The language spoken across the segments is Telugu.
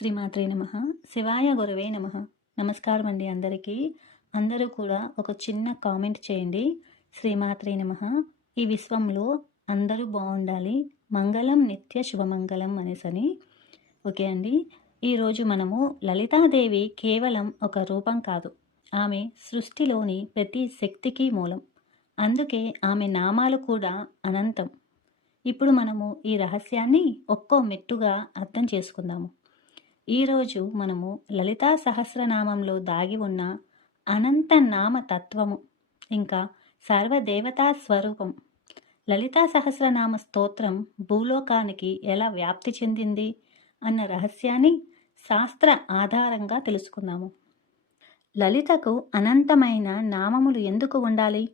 శ్రీమాత్రే నమః. శివాయ గురవే నమః. నమస్కారం అండి అందరికీ. అందరూ కూడా ఒక చిన్న కామెంట్ చేయండి. శ్రీమాత్రే నమః. ఈ విశ్వంలో అందరూ బాగుండాలి. మంగళం నిత్య శుభమంగళం అనేసని. ఓకే అండి. ఈరోజు మనము లలితాదేవి కేవలం ఒక రూపం కాదు. ఆమె సృష్టిలోని ప్రతి శక్తికి మూలం. అందుకే ఆమె నామాలు కూడా అనంతం. ఇప్పుడు మనము ఈ రహస్యాన్ని ఒక్కో మెట్టుగా అర్థం చేసుకుందాము. ఈరోజు మనము లలితా సహస్రనామంలో దాగి ఉన్న అనంత నామ తత్వము, ఇంకా సర్వదేవతా స్వరూపం, లలితా సహస్రనామ స్తోత్రం భూలోకానికి ఎలా వ్యాప్తి చెందింది అన్న రహస్యాన్ని శాస్త్ర ఆధారంగా తెలుసుకుందాము. లలితకు అనంతమైన నామములు ఎందుకు ఉండాలి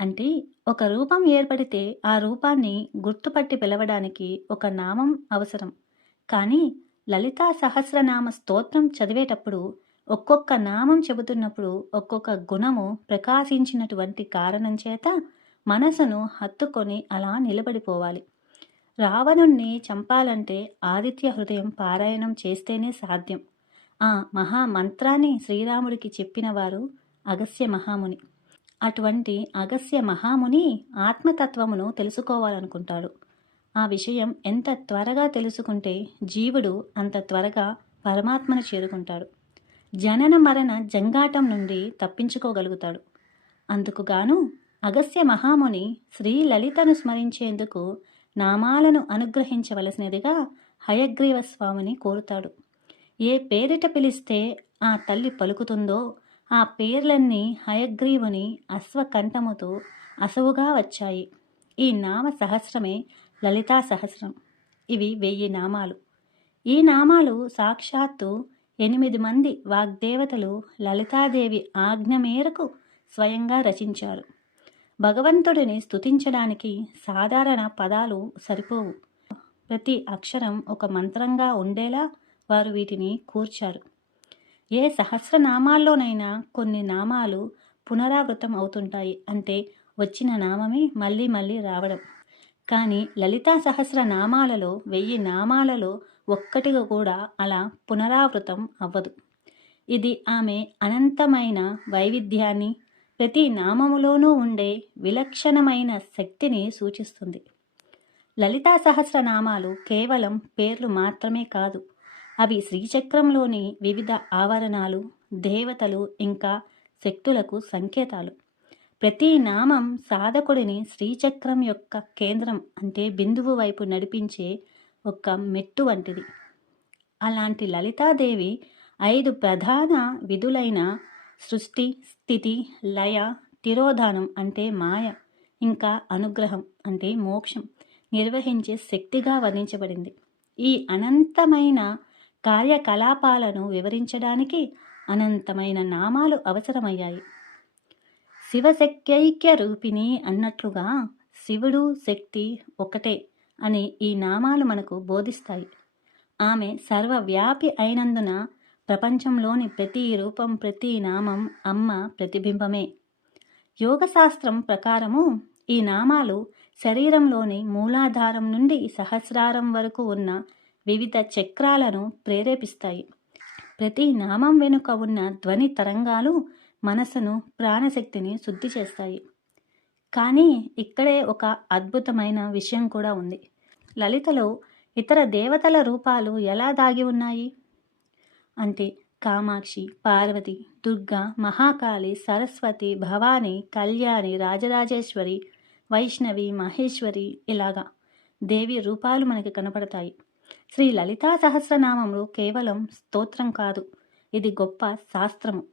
అంటే, ఒక రూపం ఏర్పడితే ఆ రూపాన్ని గుర్తుపట్టి పిలవడానికి ఒక నామం అవసరం. కానీ లలితా సహస్రనామ స్తోత్రం చదివేటప్పుడు ఒక్కొక్క నామం చెబుతున్నప్పుడు ఒక్కొక్క గుణము ప్రకాశించినటువంటి కారణం చేత మనసును హత్తుకొని అలా నిలబడిపోవాలి. రావణుణ్ణి చంపాలంటే ఆదిత్య హృదయం పారాయణం చేస్తేనే సాధ్యం. ఆ మహామంత్రాన్ని శ్రీరాముడికి చెప్పినవారు అగస్త్య మహాముని. అటువంటి అగస్త్య మహాముని ఆత్మతత్వమును తెలుసుకోవాలనుకుంటాడు. ఆ విషయం ఎంత త్వరగా తెలుసుకుంటే జీవుడు అంత త్వరగా పరమాత్మను చేరుకుంటాడు. జనన మరణ జంగాటం నుండి తప్పించుకోగలుగుతాడు. అందుకుగాను అగస్త్య మహాముని శ్రీ లలితను స్మరించేందుకు నామాలను అనుగ్రహించవలసినదిగా హయగ్రీవ స్వామిని కోరుతాడు. ఏ పేరిట పిలిస్తే ఆ తల్లి పలుకుతుందో ఆ పేర్లన్నీ హయగ్రీవుని అశ్వకంఠముతో అసవుగా వచ్చాయి. ఈ నామ సహస్రమే లలితా సహస్రం. ఇవి 1000 నామాలు. ఈ నామాలు సాక్షాత్తు 8 మంది వాగ్దేవతలు లలితాదేవి ఆజ్ఞ మేరకు స్వయంగా రచించారు. భగవంతుడిని స్తుతించడానికి సాధారణ పదాలు సరిపోవు. ప్రతి అక్షరం ఒక మంత్రంగా ఉండేలా వారు వీటిని కూర్చారు. ఏ సహస్రనామాల్లోనైనా కొన్ని నామాలు పునరావృతం అవుతుంటాయి. అంటే వచ్చిన నామమే మళ్ళీ మళ్ళీ రావడం. కానీ లలితా సహస్ర నామాలలో 1000 నామాలలో ఒక్కటిగా కూడా అలా పునరావృతం అవ్వదు. ఇది ఆమె అనంతమైన వైవిధ్యాన్ని, ప్రతి నామములోనూ ఉండే విలక్షణమైన శక్తిని సూచిస్తుంది. లలితా సహస్ర నామాలు కేవలం పేర్లు మాత్రమే కాదు. అవి శ్రీచక్రంలోని వివిధ ఆవరణాలు, దేవతలు ఇంకా శక్తులకు సంకేతాలు. ప్రతి నామం సాధకుడిని శ్రీచక్రం యొక్క కేంద్రం అంటే బిందువు వైపు నడిపించే ఒక మెట్టు వంటిది. అలాంటి లలితాదేవి 5 ప్రధాన విధులైన సృష్టి, స్థితి, లయ, తిరోధానం అంటే మాయ, ఇంకా అనుగ్రహం అంటే మోక్షం నిర్వహించే శక్తిగా వర్ణించబడింది. ఈ అనంతమైన కార్యకలాపాలను వివరించడానికి అనంతమైన నామాలు అవసరమయ్యాయి. శివశక్త్యైక్య రూపిణి అన్నట్లుగా శివుడు శక్తి ఒకటే అని ఈ నామాలు మనకు బోధిస్తాయి. ఆమె సర్వవ్యాపి అయినందున ప్రపంచంలోని ప్రతి రూపం, ప్రతి నామం అమ్మ ప్రతిబింబమే. యోగశాస్త్రం ప్రకారము ఈ నామాలు శరీరంలోని మూలాధారం నుండి సహస్రారం వరకు ఉన్న వివిధ చక్రాలను ప్రేరేపిస్తాయి. ప్రతి నామం వెనుక ఉన్న ధ్వని తరంగాలు మనసును, ప్రాణశక్తిని శుద్ధి చేస్తాయి. కానీ ఇక్కడే ఒక అద్భుతమైన విషయం కూడా ఉంది. లలితలో ఇతర దేవతల రూపాలు ఎలా దాగి ఉన్నాయి అంటే, కామాక్షి, పార్వతి, దుర్గా, మహాకాళి, సరస్వతి, భవాని, కళ్యాణి, రాజరాజేశ్వరి, వైష్ణవి, మహేశ్వరి ఇలాగా దేవి రూపాలు మనకి కనపడతాయి. శ్రీ లలితా సహస్రనామములు కేవలం స్తోత్రం కాదు, ఇది గొప్ప శాస్త్రము,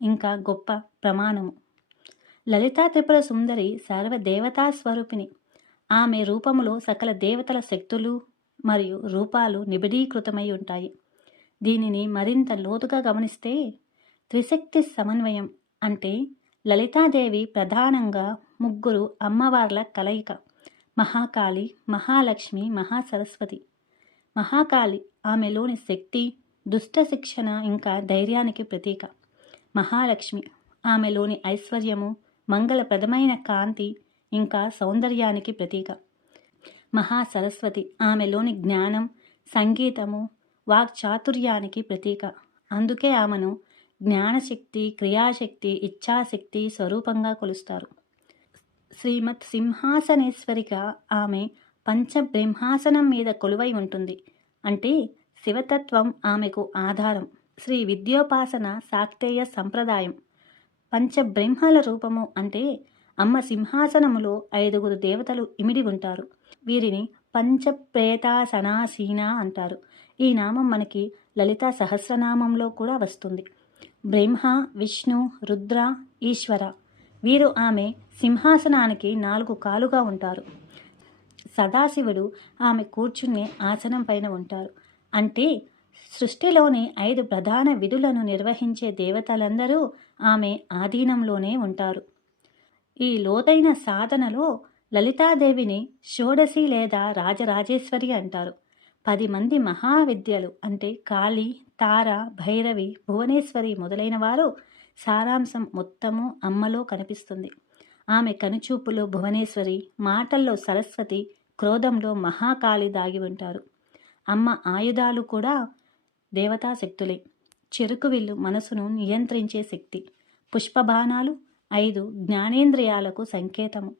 ఇంకా గొప్ప ప్రమాణము. లలితా త్రిపుర సుందరి సర్వదేవతా స్వరూపిణి. ఆమె రూపములో సకల దేవతల శక్తులు మరియు రూపాలు నిబిడీకృతమై ఉంటాయి. దీనిని మరింత లోతుగా గమనిస్తే త్రిశక్తి సమన్వయం అంటే లలితాదేవి ప్రధానంగా 3 అమ్మవార్ల కలయిక. మహాకాళి, మహాలక్ష్మి, మహాసరస్వతి. మహాకాళి ఆమెలోని శక్తి, దుష్ట శిక్షణ ఇంకా ధైర్యానికి ప్రతీక. మహాలక్ష్మి ఆమెలోని ఐశ్వర్యము, మంగళప్రదమైన కాంతి ఇంకా సౌందర్యానికి ప్రతీక. మహాసరస్వతి ఆమెలోని జ్ఞానం, సంగీతము, వాక్చాతుర్యానికి ప్రతీక. అందుకే ఆమెను జ్ఞానశక్తి, క్రియాశక్తి, ఇచ్ఛాశక్తి స్వరూపంగా కొలుస్తారు. శ్రీమత్ సింహాసనేశ్వరిగా ఆమె పంచబ్రహ్మాసనం మీద కొలువై ఉంటుంది. అంటే శివతత్వం ఆమెకు ఆధారం. శ్రీ విద్యోపాసన శాక్తేయ సంప్రదాయం. పంచబ్రహ్మల రూపము అంటే అమ్మ సింహాసనములో 5 దేవతలు ఇమిడి ఉంటారు. వీరిని పంచప్రేతాసనాసీన అంటారు. ఈ నామం మనకి లలితా సహస్రనామంలో కూడా వస్తుంది. బ్రహ్మ, విష్ణు, రుద్ర, ఈశ్వర వీరు ఆమె సింహాసనానికి 4 కాలుగా ఉంటారు. సదాశివుడు ఆమె కూర్చునే ఆసనం పైన ఉంటారు. అంటే సృష్టిలోని 5 ప్రధాన విధులను నిర్వహించే దేవతలందరూ ఆమె ఆధీనంలోనే ఉంటారు. ఈ లోతైన సాధనలో లలితాదేవిని షోడశి లేదా రాజరాజేశ్వరి అంటారు. 10 మంది మహావిద్యలు అంటే కాళి, తార, భైరవి, భువనేశ్వరి మొదలైన వారు సారాంశం మొత్తము అమ్మలో కనిపిస్తుంది. ఆమె కనుచూపులో భువనేశ్వరి, మాటల్లో సరస్వతి, క్రోధంలో మహాకాళి దాగి ఉంటారు. అమ్మ ఆయుధాలు కూడా దేవతాశక్తులే. చెరుకు విల్లు మనసును నియంత్రించే శక్తి, పుష్పబాణాలు 5 జ్ఞానేంద్రియాలకు సంకేతము,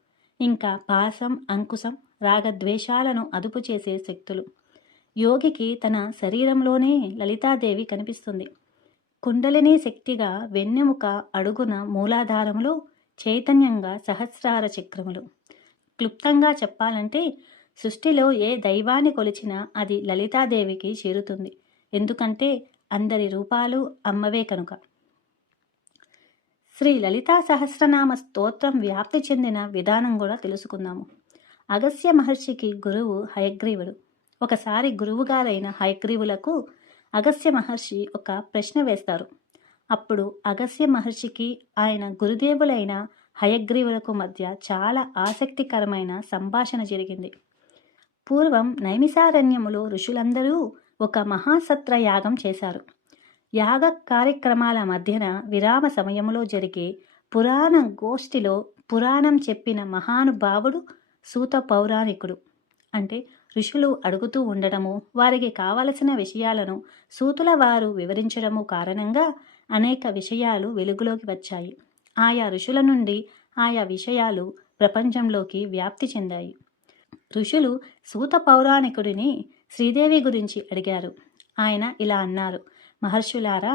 ఇంకా పాశం, అంకుశం రాగద్వేషాలను అదుపు చేసే శక్తులు. యోగికి తన శరీరంలోనే లలితాదేవి కనిపిస్తుంది. కుండలిని శక్తిగా వెన్నెముక అడుగున మూలాధారములో, చైతన్యంగా సహస్రార చక్రములు. క్లుప్తంగా చెప్పాలంటే సృష్టిలో ఏ దైవాన్ని కొలిచినా అది లలితాదేవికి చేరుతుంది. ఎందుకంటే అందరి రూపాలు అమ్మవే కనుక. శ్రీ లలితా సహస్రనామ స్తోత్రం వ్యాప్తి చెందిన విధానం కూడా తెలుసుకుందాము. అగస్త్య మహర్షికి గురువు హయగ్రీవుడు. ఒకసారి గురువుగారైన హయగ్రీవులకు అగస్త్య మహర్షి ఒక ప్రశ్న వేస్తారు. అప్పుడు అగస్త్య మహర్షికి ఆయన గురుదేవులైన హయగ్రీవులకు మధ్య చాలా ఆసక్తికరమైన సంభాషణ జరిగింది. పూర్వం నైమిసారణ్యములో ఋషులందరూ ఒక మహాసత్ర యాగం చేశారు. యాగ కార్యక్రమాల మధ్యన విరామ సమయంలో జరిగే పురాణ గోష్ఠిలో పురాణం చెప్పిన మహానుభావుడు సూత పౌరాణికుడు. అంటే ఋషులు అడుగుతూ ఉండడము, వారికి కావలసిన విషయాలను సూతుల వారు వివరించడము కారణంగా అనేక విషయాలు వెలుగులోకి వచ్చాయి. ఆయా ఋషుల నుండి ఆయా విషయాలు ప్రపంచంలోకి వ్యాప్తి చెందాయి. ఋషులు సూత పౌరాణికుడిని శ్రీదేవి గురించి అడిగారు. ఆయన ఇలా అన్నారు: మహర్షులారా,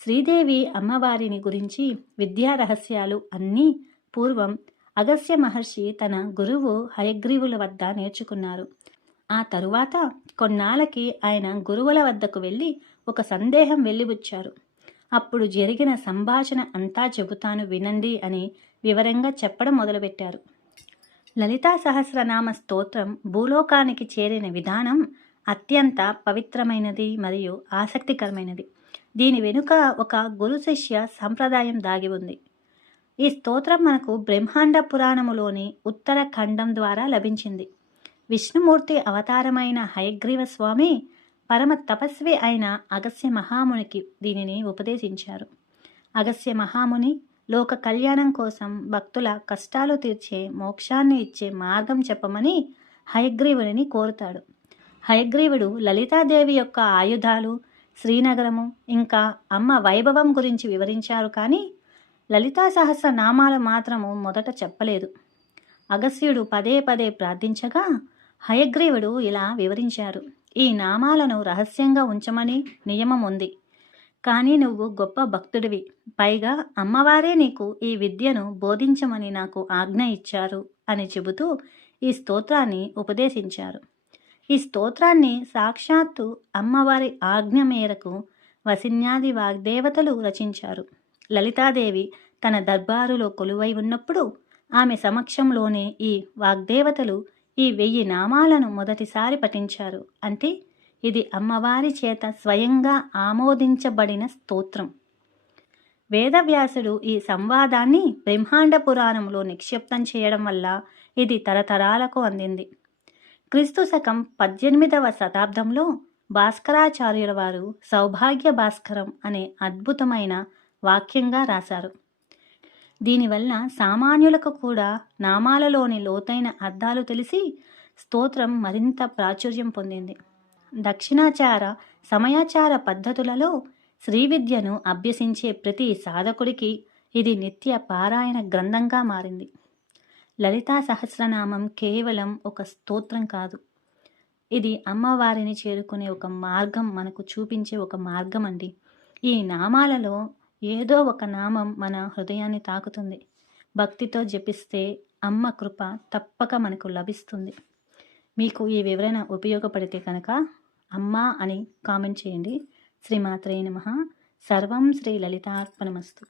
శ్రీదేవి అమ్మవారిని గురించి విద్యా రహస్యాలు అన్నీ పూర్వం అగస్త్య మహర్షి తన గురువు హయగ్రీవుల వద్ద నేర్చుకున్నారు. ఆ తరువాత కొన్నాళ్ళకి ఆయన గురువుల వద్దకు వెళ్ళి ఒక సందేహం వెలిబుచ్చారు. అప్పుడు జరిగిన సంభాషణ అంతా చెబుతాను వినండి అని వివరంగా చెప్పడం మొదలుపెట్టారు. లలితా సహస్రనామ స్తోత్రం భూలోకానికి చేరిన విధానం అత్యంత పవిత్రమైనది మరియు ఆసక్తికరమైనది. దీని వెనుక ఒక గురు శిష్య సంప్రదాయం దాగి ఉంది. ఈ స్తోత్రం మనకు బ్రహ్మాండ పురాణములోని ఉత్తర ఖండం ద్వారా లభించింది. విష్ణుమూర్తి అవతారమైన హయగ్రీవ స్వామి పరమ తపస్వి అయిన అగస్త్య మహామునికి దీనిని ఉపదేశించారు. అగస్త్య మహాముని లోక కళ్యాణం కోసం భక్తుల కష్టాలు తీర్చే, మోక్షాన్ని ఇచ్చే మార్గం చెప్పమని హయగ్రీవుడిని కోరుతాడు. హయగ్రీవుడు లలితాదేవి యొక్క ఆయుధాలు, శ్రీనగరము, ఇంకా అమ్మ వైభవం గురించి వివరించారు. కానీ లలితా సహస్ర నామాలు మాత్రము మొదట చెప్పలేదు. అగస్త్యుడు పదే పదే ప్రార్థించగా హయగ్రీవుడు ఇలా వివరించారు: ఈ నామాలను రహస్యంగా ఉంచమని నియమం ఉంది. కానీ నువ్వు గొప్ప భక్తుడివి, పైగా అమ్మవారే నీకు ఈ విద్యను బోధించమని నాకు ఆజ్ఞ ఇచ్చారు అని చెబుతూ ఈ స్తోత్రాన్ని ఉపదేశించారు. ఈ స్తోత్రాన్ని సాక్షాత్తు అమ్మవారి ఆజ్ఞ మేరకు వసిన్యాది వాగ్దేవతలు రచించారు. లలితాదేవి తన దర్బారులో కొలువై ఉన్నప్పుడు ఆమె సమక్షంలోనే ఈ వాగ్దేవతలు ఈ 1000 నామాలను మొదటిసారి పఠించారు. అంటే ఇది అమ్మవారి చేత స్వయంగా ఆమోదించబడిన స్తోత్రం. వేదవ్యాసుడు ఈ సంవాదాన్ని బ్రహ్మాండ పురాణంలో నిక్షిప్తం చేయడం వల్ల ఇది తరతరాలకు అందింది. క్రీస్తు శకం 18వ శతాబ్దంలో భాస్కరాచార్యుల వారు సౌభాగ్య భాస్కరం అనే అద్భుతమైన వాక్యంగా రాశారు. దీనివల్ల సామాన్యులకు కూడా నామాలలోని లోతైన అర్థాలు తెలిసి స్తోత్రం మరింత ప్రాచుర్యం పొందింది. దక్షిణాచార సమయాచార పద్ధతులలో శ్రీ విద్యను అభ్యసించే ప్రతి సాధకుడికి ఇది నిత్య పారాయణ గ్రంథంగా మారింది. లలితా సహస్రనామం కేవలం ఒక స్తోత్రం కాదు, ఇది అమ్మవారిని చేరుకునే ఒక మార్గం, మనకు చూపించే ఒక మార్గం అండి. ఈ నామాలలో ఏదో ఒక నామం మన హృదయాన్ని తాకుతుంది. భక్తితో జపిస్తే అమ్మ కృప తప్పక మనకు లభిస్తుంది. మీకు ఈ వివరణ ఉపయోగపడితే కనుక అమ్మా అని కామెంట్ చేయండి. శ్రీమాత్రే నమః. సర్వం శ్రీ లలితార్పణమస్తు.